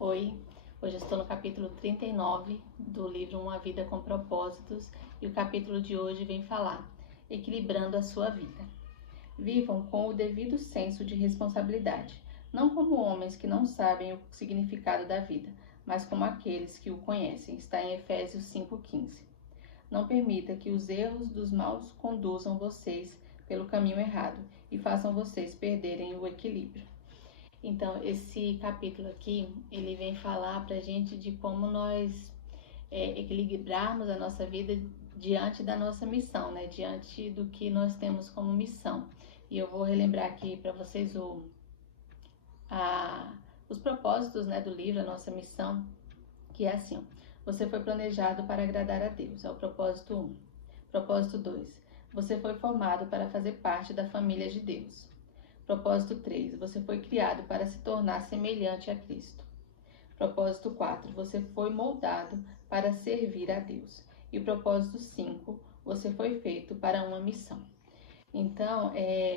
Oi, hoje eu estou no capítulo 39 do livro Uma Vida com Propósitos e o capítulo de hoje vem falar equilibrando a sua vida. Vivam com o devido senso de responsabilidade, não como homens que não sabem o significado da vida, mas como aqueles que o conhecem. Está em Efésios 5,15. Não permita que os erros dos maus conduzam vocês pelo caminho errado e façam vocês perderem o equilíbrio. Então, esse capítulo aqui, ele vem falar pra gente de como nós equilibrarmos a nossa vida diante da nossa missão, né? Diante do que nós temos como missão. E eu vou relembrar aqui para vocês os propósitos, né, do livro, a nossa missão, que é assim: você foi planejado para agradar a Deus, é o propósito 1. Propósito 2, você foi formado para fazer parte da família de Deus. Propósito 3, você foi criado para se tornar semelhante a Cristo. Propósito 4, você foi moldado para servir a Deus. E o propósito 5, você foi feito para uma missão. Então,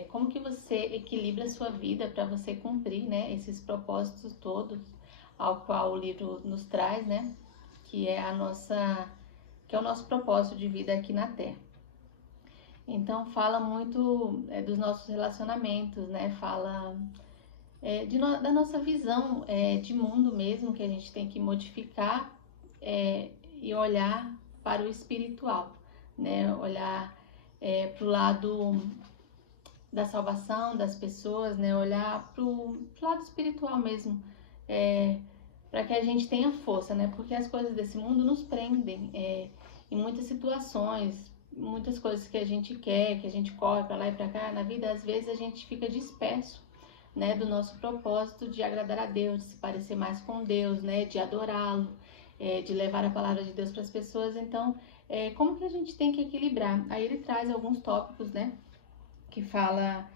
como que você equilibra a sua vida para você cumprir, né, esses propósitos todos ao qual o livro nos traz, né, que é o nosso propósito de vida aqui na Terra. Então, fala muito dos nossos relacionamentos, né, fala da nossa visão de mundo mesmo, que a gente tem que modificar e olhar para o espiritual, né? Olhar para o lado da salvação das pessoas, né? Olhar para o lado espiritual mesmo, para que a gente tenha força, né? Porque as coisas desse mundo nos prendem em muitas situações, muitas coisas que a gente quer, que a gente corre para lá e para cá na vida, às vezes a gente fica disperso, né, do nosso propósito de agradar a Deus, de se parecer mais com Deus, né, de adorá-lo, de levar a palavra de Deus para as pessoas. Então, como que a gente tem que equilibrar? Aí ele traz alguns tópicos, né, que fala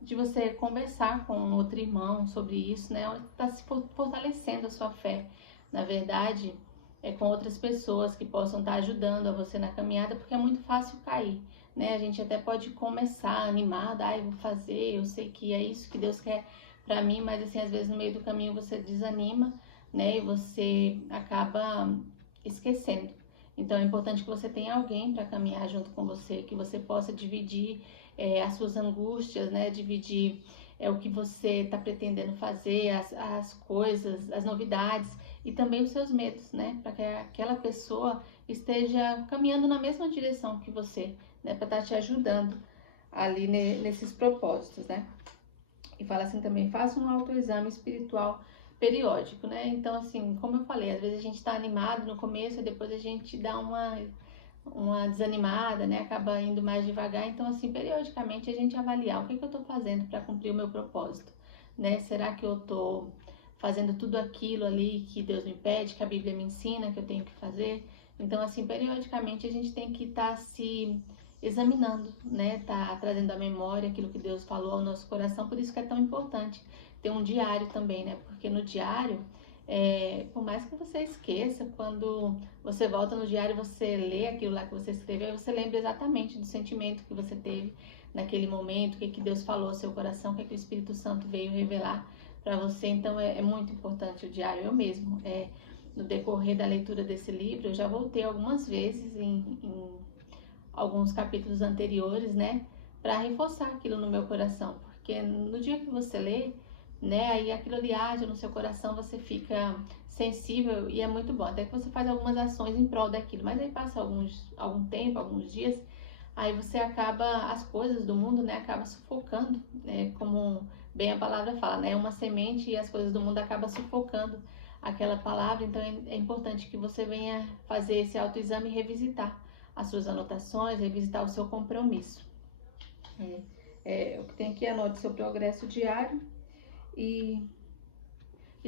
de você conversar com outro irmão sobre isso, né, está se fortalecendo a sua fé, na verdade, com outras pessoas que possam estar ajudando a você na caminhada, porque é muito fácil cair, né? A gente até pode começar animada, eu vou fazer, eu sei que é isso que Deus quer para mim, mas assim, às vezes no meio do caminho você desanima, né? E você acaba esquecendo. Então é importante que você tenha alguém para caminhar junto com você, que você possa dividir as suas angústias, né? Dividir o que você está pretendendo fazer, as coisas, as novidades e também os seus medos, né? Para que aquela pessoa esteja caminhando na mesma direção que você, né? Para estar te ajudando ali nesses propósitos, né? E fala assim também, faça um autoexame espiritual periódico, né? Então, assim, como eu falei, às vezes a gente está animado no começo e depois a gente dá uma desanimada, né? Acaba indo mais devagar. Então, assim, periodicamente a gente avaliar o que eu estou fazendo para cumprir o meu propósito, né? Será que eu estou fazendo tudo aquilo ali que Deus me pede, que a Bíblia me ensina que eu tenho que fazer? Então, assim, periodicamente a gente tem que estar se examinando, né? Tá trazendo à memória aquilo que Deus falou ao nosso coração. Por isso que é tão importante ter um diário também, né? Porque no diário, por mais que você esqueça, quando você volta no diário, você lê aquilo lá que você escreveu, aí você lembra exatamente do sentimento que você teve naquele momento, o que Deus falou ao seu coração, o que o Espírito Santo veio revelar para você. Então é muito importante o diário. Eu mesmo, no decorrer da leitura desse livro, eu já voltei algumas vezes em alguns capítulos anteriores, né, para reforçar aquilo no meu coração, porque no dia que você lê, né, aí aquilo ali age no seu coração, você fica sensível e é muito bom, até que você faz algumas ações em prol daquilo, mas aí passa algum tempo, alguns dias, aí você acaba, as coisas do mundo, né, acaba sufocando, né, como bem a palavra fala, né, uma semente e as coisas do mundo acabam sufocando aquela palavra. Então é importante que você venha fazer esse autoexame e revisitar as suas anotações, revisitar o seu compromisso. O que tem aqui, anote seu progresso diário e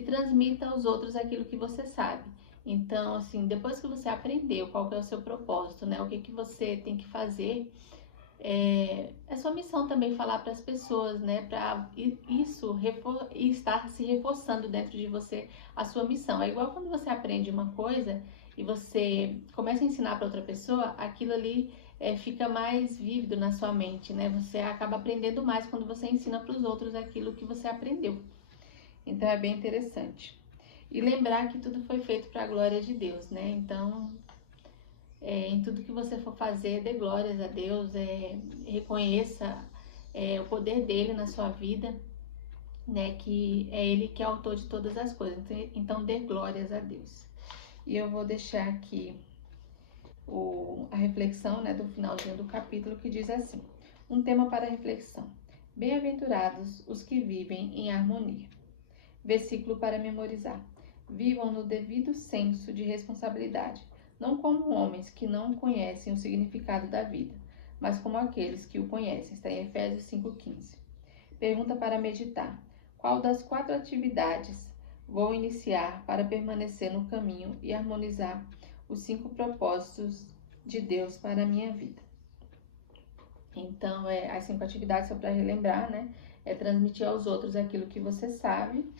transmita aos outros aquilo que você sabe. Então, assim, depois que você aprendeu qual que é o seu propósito, né, o que você tem que fazer, é sua missão também falar para as pessoas, né, para isso estar se reforçando dentro de você a sua missão. É igual quando você aprende uma coisa e você começa a ensinar para outra pessoa, aquilo ali fica mais vívido na sua mente, né? Você acaba aprendendo mais quando você ensina para os outros aquilo que você aprendeu. Então é bem interessante. E lembrar que tudo foi feito para a glória de Deus, né? Então, em tudo que você for fazer, dê glórias a Deus, reconheça o poder dele na sua vida, né? Que é ele que é autor de todas as coisas. Então dê glórias a Deus. E eu vou deixar aqui a reflexão, né, do finalzinho do capítulo, que diz assim: um tema para reflexão. Bem-aventurados os que vivem em harmonia. Versículo para memorizar. Vivam no devido senso de responsabilidade, não como homens que não conhecem o significado da vida, mas como aqueles que o conhecem. Está em Efésios 5,15. Pergunta para meditar: qual das 4 atividades vou iniciar para permanecer no caminho e harmonizar os 5 propósitos de Deus para a minha vida? Então, as 5 atividades, só para relembrar, né? É transmitir aos outros aquilo que você sabe.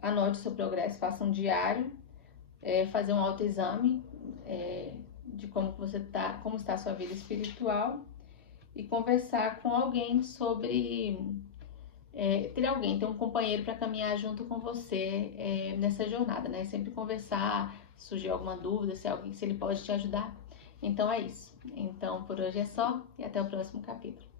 Anote seu progresso, faça um diário. Fazer um autoexame de como está a sua vida espiritual. E conversar com alguém sobre... ter um companheiro para caminhar junto com você nessa jornada, né? Sempre conversar, se surgir alguma dúvida, se ele pode te ajudar. Então é isso. Então por hoje é só e até o próximo capítulo.